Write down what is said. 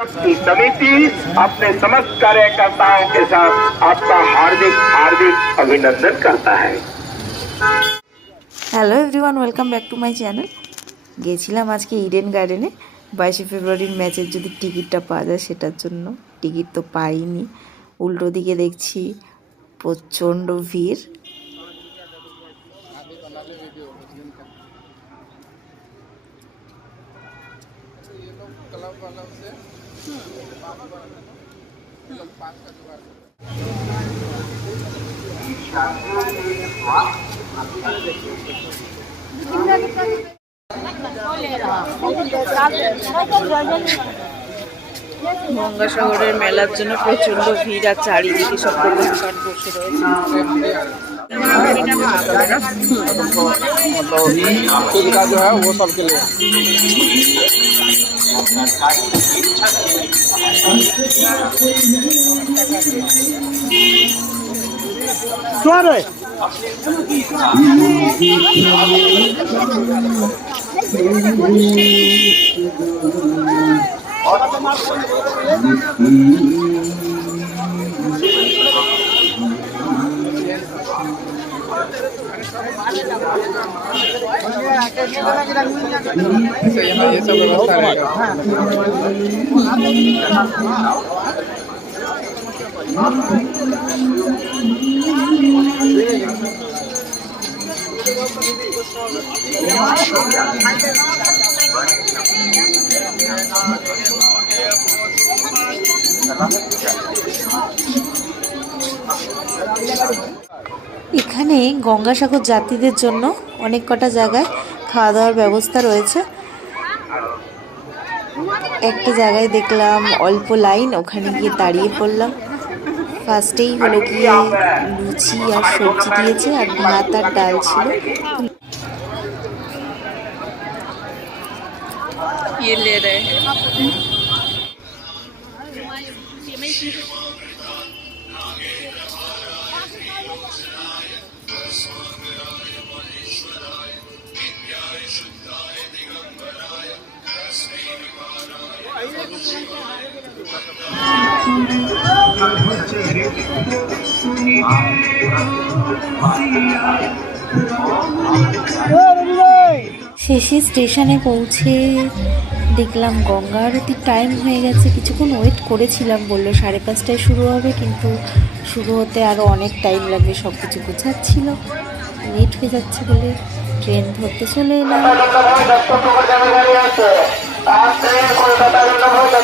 की समिति अपने समस्त कार्यकर्ताओं के साथ आपका हार्दिक हार्दिक अभिनंदन करता है। Hello everyone, welcome back to my channel. গিয়েছিলাম আজকে ইডেন গার্ডেনে 22শে ফেব্রুয়ারির ম্যাচের যদি টিকিটটা পাওয়া যায় সেটার জন্য। টিকিট তো পাইনি। উল্টো দিকে দেখছি প্রচণ্ড ভিড়। গঙ্গাসাগরের মেলার জন্য প্রচন্ড ভিড় আর চারিদিকে সব দোকান বসে রয়েছে। ये सब व्यवस्था रहेगा। এখানে গঙ্গাসাগর যাত্রীদের জন্য অনেক কটা জায়গায় খাওয়া দাওয়ার ব্যবস্থা রয়েছে। একটা জায়গায় দেখলাম অল্প লাইন, ওখানে গিয়ে দাঁড়িয়ে পড়লাম। ফার্স্টেই হলো গিয়ে লুচি আর সবজি দিয়েছে, আর ভাত আর ডাল ছিল। ये ले रहे हैं। শেষে স্টেশনে পৌঁছে দেখলাম গঙ্গা আরতির টাইম হয়ে গেছে। কিছুক্ষণ ওয়েট করেছিলাম, বললো 5:30টায় শুরু হবে, কিন্তু শুরু হতে আরও অনেক টাইম লাগবে। সব কিছু গোছাচ্ছিল, লেট হয়ে যাচ্ছে বলে ট্রেন ধরতে চলে এলাম।